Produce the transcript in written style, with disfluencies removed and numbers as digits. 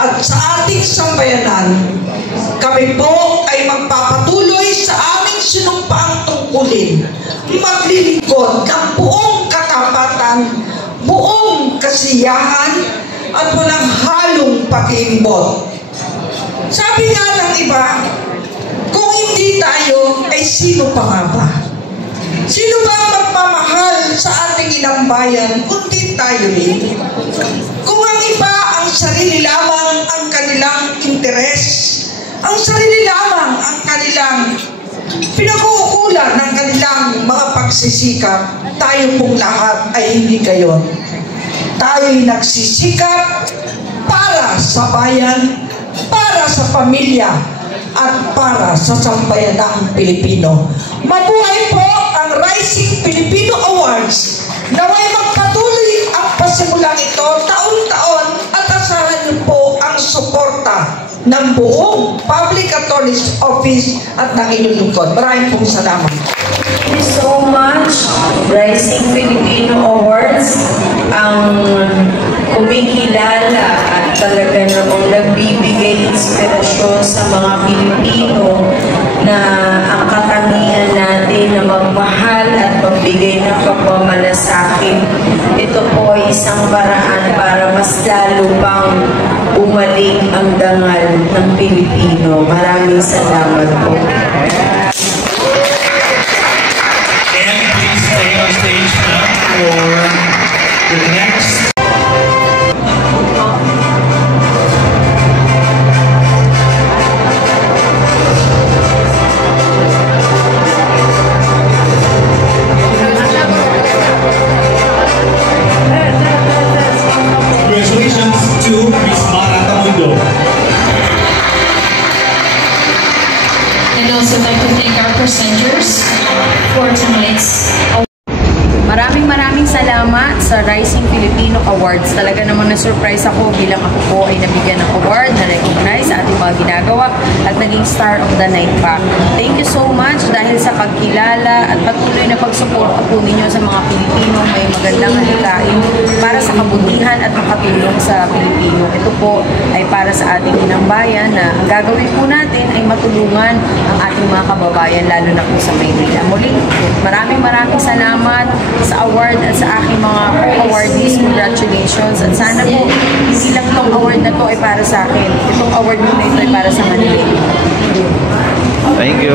at sa ating sambayanan. Kami po ay magpapatuloy sa aming sinumpaang tungkulin, maglilingkod ng buong katapatan, buong kasiyahan, at walang halong pag-iimbot. Sabi nga ng iba, kung hindi tayo, ay sino pa nga ba? Sino ba ang magmamahal sa ating inang bayan, kundi tayo rin? Kung ang iba ang sarili lamang ang kanilang interes, ang sarili lamang ang kanilang pinag-uukulan ng kanilang mga pagsisikap, tayo pong lahat ay hindi gayon. Tayo'y nagsisikap para sa bayan, para sa pamilya, at para sa sambayanang Pilipino. Mabuhay po ang Rising Filipino Awards. Naway magpatuloy ang pasimulang ito taon-taon at asahan niyo po ang suporta ng buong Public Attorney's Office at ng inyong lingkod. Maraming pong salamat. Thank you so much, Rising Filipino Awards, ang kumikilala at talaga namang nagbibigay inspirasyon sa mga Pilipino na ang katangian natin na magmahal at magbigay ng pagmamalasakit. Ito po ay isang paraan para mas lalo pang umaling ang dangal ng Pilipino. Maraming salamat po. Stage now for the next. Congratulations to Miss Mara Tamundo. I'd also like to thank our presenters for tonight's award. Maraming salamat sa Rising Filipino Awards. Talaga naman na-surprise ako bilang ako po ay nabigyan ng award, na-recognize sa ating mga ginagawa at naging star of the night pa. Thank you so much dahil sa pagkilala at patuloy na pagsuporta po ninyo sa mga Pilipino may magandang halikain para sa kabutihan at makatulong sa Pilipino. Ito po ay para sa ating inang bayan na ang gagawin po natin ay matulungan ang ating mga kababayan lalo na po sa Maynila. Muling maraming salamat sa award at sa aking mga awardees. Congratulations. At sana po, hindi lang itong award na to ay para sa akin. Itong award na ito ay para sa Manila. Thank you.